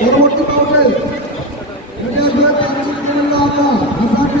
পরবর্তী পর্বে আসামকে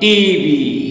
টিভি